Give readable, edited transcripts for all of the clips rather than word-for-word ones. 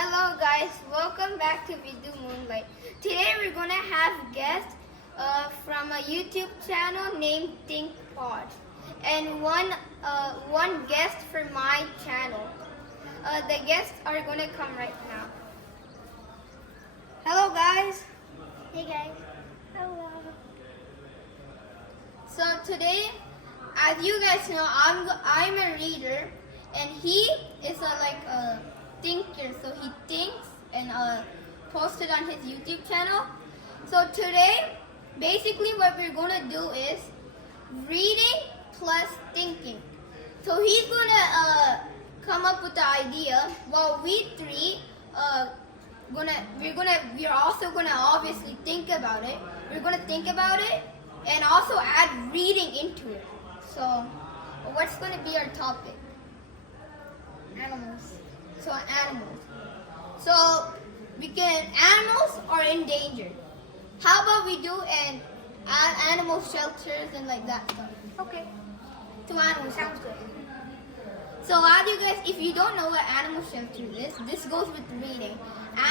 Hello guys, welcome back to Vidhu Moonlight. Today we're gonna have guests from a YouTube channel named ft.Think and one guest for my channel. The guests are gonna come right now. Hello guys. Hey guys. Hello. So today, as you guys know, I'm a reader and he is a thinker. So he thinks and posts it on his YouTube channel. So today, basically what we're gonna do is reading plus thinking. So he's gonna come up with the idea while we three we're also gonna obviously think about it. We're gonna think about it and also add reading into it. So what's gonna be our topic? Animals. So animals. So animals are endangered. How about we do an animal shelters and like that stuff? Okay. To animals. Sounds good. So if you don't know what animal shelter is, this goes with reading.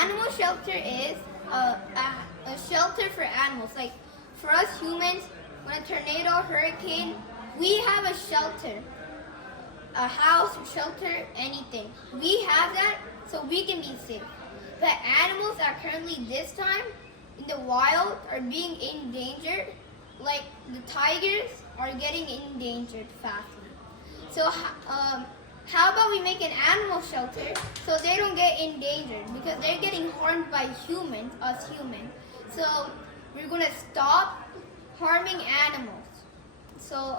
Animal shelter is a shelter for animals. Like for us humans, when a tornado, hurricane, we have a shelter. A house, shelter, anything. We have that so we can be safe. But animals are currently this time in the wild are being endangered. Like the tigers are getting endangered fast. So how about we make an animal shelter so they don't get endangered because they're getting harmed by humans, us humans. So we're gonna stop harming animals. So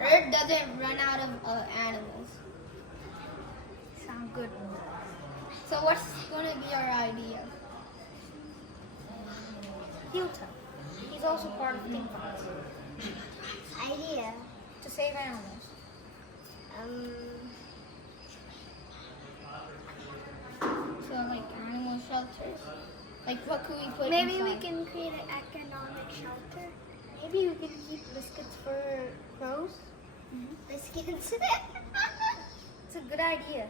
Earth doesn't run out of animals. Sound good. So what's gonna be our idea? He'll tell. He's also part of ft.Think. Idea. To save animals. So like animal shelters. Like what could we put Maybe inside? we can create an economic shelter. Maybe we can keep biscuits for crows. Biscuits. It's a good idea.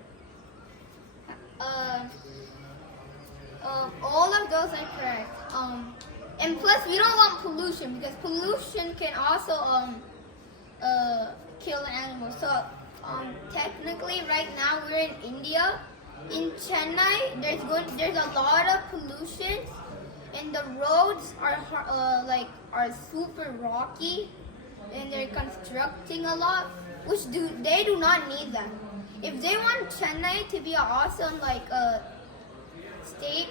All of those are correct. And plus we don't want pollution because pollution can also kill animals. So technically right now we're in India. In Chennai, there's a lot of pollution, and the roads are super rocky, and they're constructing a lot, which they do not need that. If they want Chennai to be an awesome state,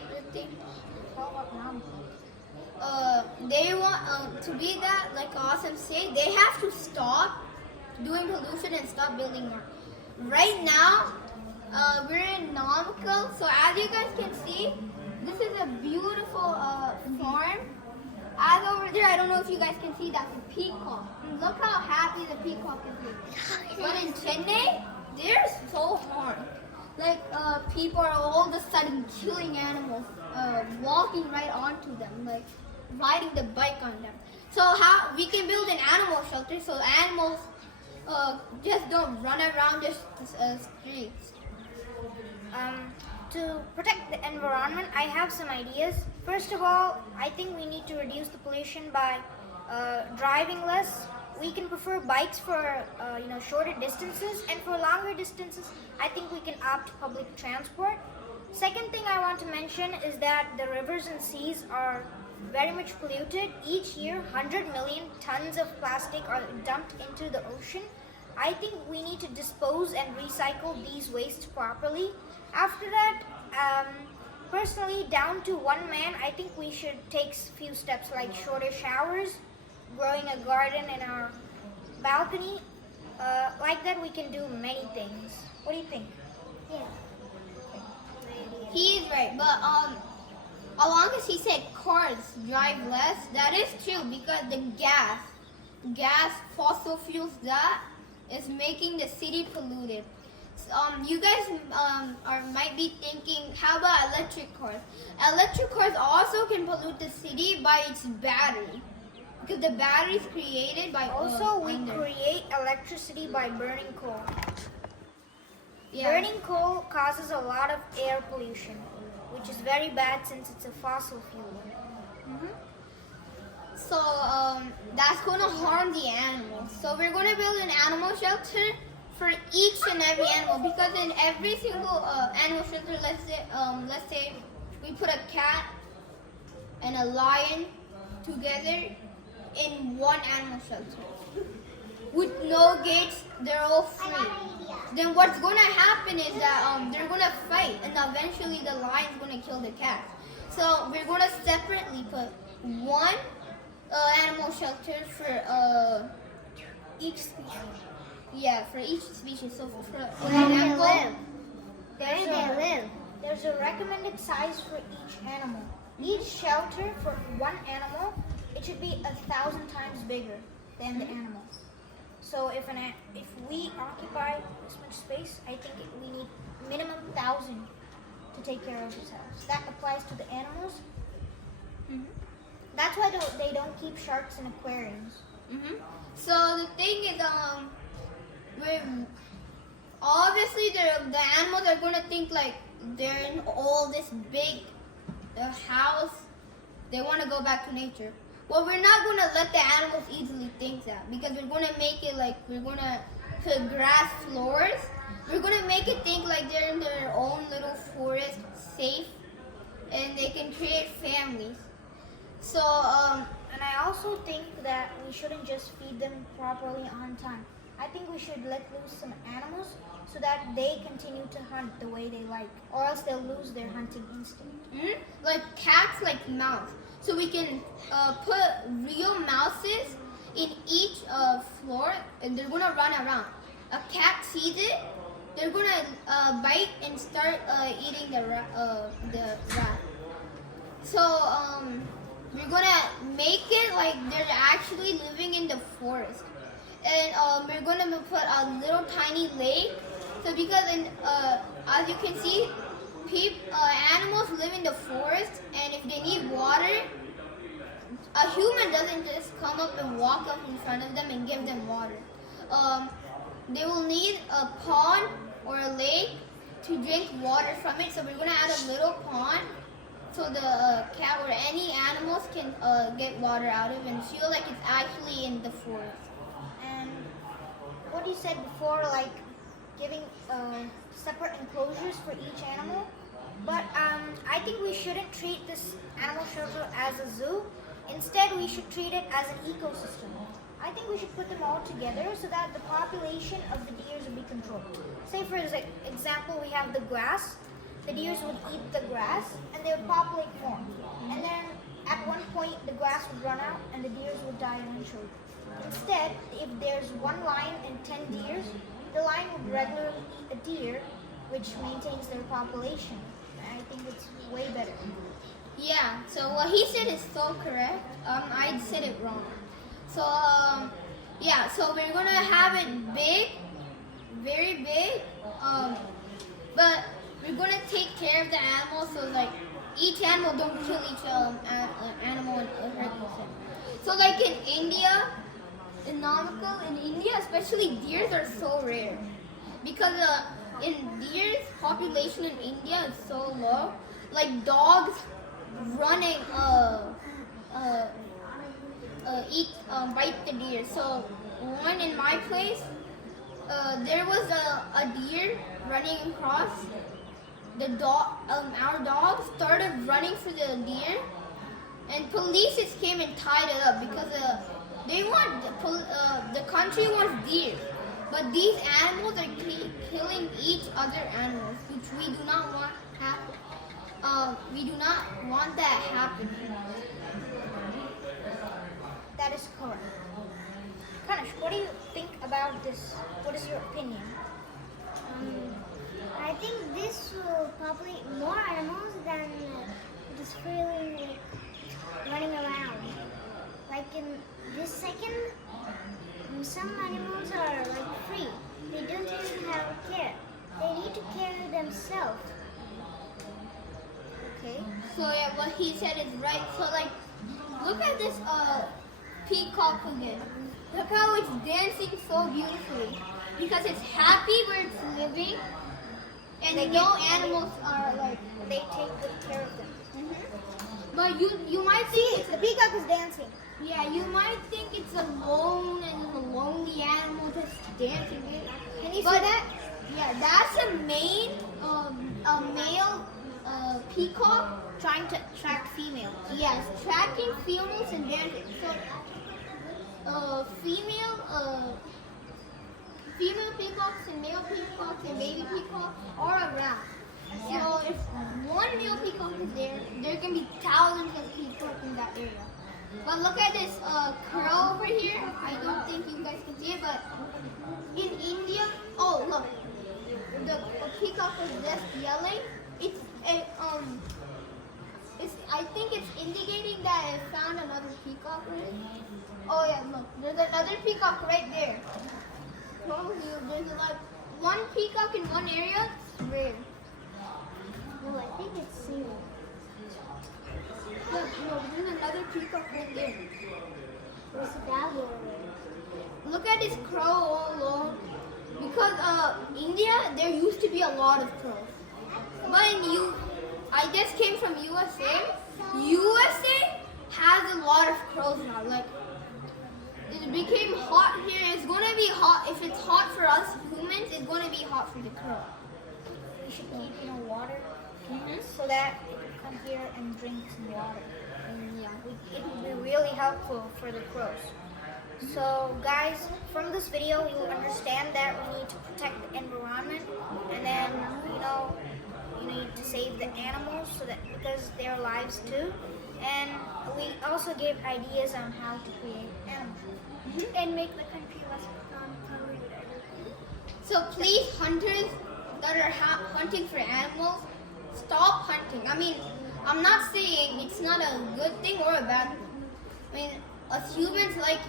they want to be that awesome state, they have to stop doing pollution and stop building more. Right now, we're in Namakkal, so as you guys can see, this is a beautiful farm. As over there, I don't know if you guys can see, that's a peacock. Look how happy the peacock is. But in Chennai, they're so harmed. People are all of a sudden killing animals, walking right onto them, riding the bike on them. So how we can build an animal shelter so animals just don't run around the streets. To protect the environment, I have some ideas. First of all, I think we need to reduce the pollution by driving less. We can prefer bikes for shorter distances, and for longer distances, I think we can opt public transport. Second thing I want to mention is that the rivers and seas are very much polluted. Each year, 100 million tons of plastic are dumped into the ocean. I think we need to dispose and recycle these wastes properly. After that, personally, down to one man, I think we should take a few steps like shorter showers, growing a garden in our balcony. Like that, we can do many things. What do you think? Yeah. He is right, but as long as he said cars drive less, that is true because the gas, fossil fuels, that is making the city polluted. You guys might be thinking, how about electric cars? Electric cars also can pollute the city by its battery. Because the battery is created by Also, we create electricity by burning coal. Yeah. Burning coal causes a lot of air pollution, which is very bad since it's a fossil fuel. So that's gonna harm the animals. So we're gonna build an animal shelter for each and every animal, because in every single animal shelter, let's say we put a cat and a lion together in one animal shelter with no gates. They're all free. Then what's gonna happen is that they're gonna fight, and eventually the lion's gonna kill the cat. So we're gonna separately put one animal shelter for Each species. yeah, for each species. So for Where they example, live. There's Where they a, live. there's a recommended size for each animal. Each shelter for one animal, it should be 1,000 times bigger than the animal. So if we occupy this much space, I think we need minimum 1,000 to take care of ourselves. That applies to the animals. That's why they don't keep sharks in aquariums. So the thing is, obviously the animals are gonna think like they're in all this big house. They want to go back to nature. Well, we're not gonna let the animals easily think that, because we're gonna make it like we're gonna put grass floors. We're gonna make it think like they're in their own little forest, safe, and they can create families. So And I also think that we shouldn't just feed them properly on time. I think we should let loose some animals so that they continue to hunt the way they like, or else they'll lose their hunting instinct. like cats like mouse. So we can put real mouses in each floor, and they're gonna run around. A cat sees it, they're gonna bite and start eating the rat. So we're gonna make it like they're actually living in the forest, and we're gonna put a little tiny lake. So because as you can see, animals live in the forest, and if they need water, a human doesn't just come up and walk up in front of them and give them water. They will need a pond or a lake to drink water from it. So we're gonna add a little pond so the cat or any animals can get water out of and feel like it's actually in the forest. And what you said before, like giving separate enclosures for each animal, but I think we shouldn't treat this animal shelter as a zoo. Instead, we should treat it as an ecosystem. I think we should put them all together so that the population of the deers will be controlled. Say for example, we have the grass. The deers would eat the grass and they would populate more. And then at one point the grass would run out and the deers would die eventually. Instead, if there's one lion and 10 deers, the lion would regularly eat a deer, which maintains their population. I think it's way better. Yeah, so what he said is so correct. I said it wrong. So yeah, so we're gonna have it big, very big, but we're gonna take care of the animals, so like each animal don't kill each animal and hurt themselves. So like in India, in India especially, deers are so rare because in deers population in India is so low. Like dogs running bite the deer. So one in my place, there was a deer running across. Our dog started running for the deer, and police came and tied it up because the country wants deer, but these animals are killing each other animals, which we do not want happen. We do not want that happening. That is correct. Kanish, what do you think about this? What is your opinion? I think this will populate more animals than just freely running around. Like in this second, some animals are like free. They don't even have care. They need to care themselves. Okay. So yeah, what he said is right. So like, look at this peacock again. Look how it's dancing so beautifully because it's happy where it's living, And They no get- animals are like. They take good care of them. But you might think it's The peacock is dancing. yeah, you might think it's a lone and a lonely animal just dancing. Can you But see that? yeah, that's a male peacock. Trying to attract females. Yes, tracking females and dancing. So, female peacocks and male peacocks and baby peacocks are around. So if one male peacock is there, there can be thousands of peacocks in that area. But look at this crow over here. I don't think you guys can see it, but in India, oh look, the peacock was just yelling. I think it's indicating that it found another peacock. Oh yeah, look, there's another peacock right there. Oh, there's like one peacock in one area. It's rare. No, I think it's zero. Look, no, there's another peacock right there. Where's that one? Look at this crow all alone. Because India, there used to be a lot of crows. But I just came from USA. USA has a lot of crows now. Like, it became hot here. It's gonna be hot. If it's hot for us humans, it's gonna be hot for the crow. We should keep water so that it can come here and drink some water. And yeah, it will be really helpful for the crows. So guys, from this video you will understand that we need to protect the environment, and then you need to save the animals so that because their lives too. And we also gave ideas on how to create animals And make the country less polluted. So please, hunters that are hunting for animals, stop hunting. I mean, I'm not saying it's not a good thing or a bad thing. I mean, us humans like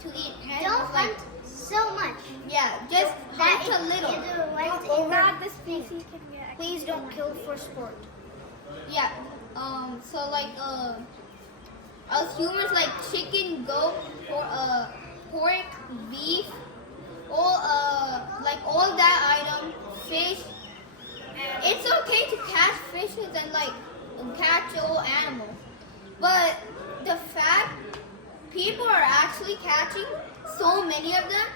to eat animals. Don't hunt so much. Yeah, just That hunt a little. Either way, Not the species can get. Please don't kill for sport. Yeah. So like us humans like chicken, goat, pork, beef, all all that item, fish. It's okay to catch fishes and like catch all animals, but the fact people are actually catching so many of them,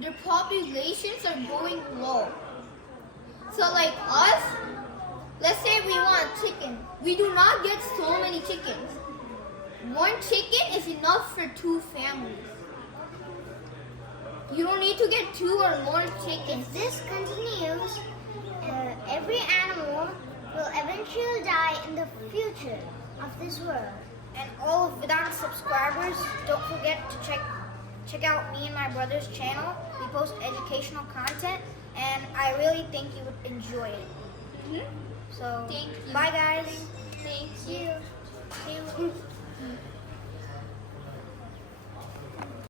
their populations are going low. So like us, let's say we want chicken. We do not get so many chickens. One chicken is enough for 2 families. You don't need to get 2 or more chickens. If this continues, every animal will eventually die in the future of this world. And all of Vidhu's subscribers, don't forget to check out me and my brother's channel. We post educational content, and I really think you would enjoy it. So, Thank you. bye guys. Thank you. You.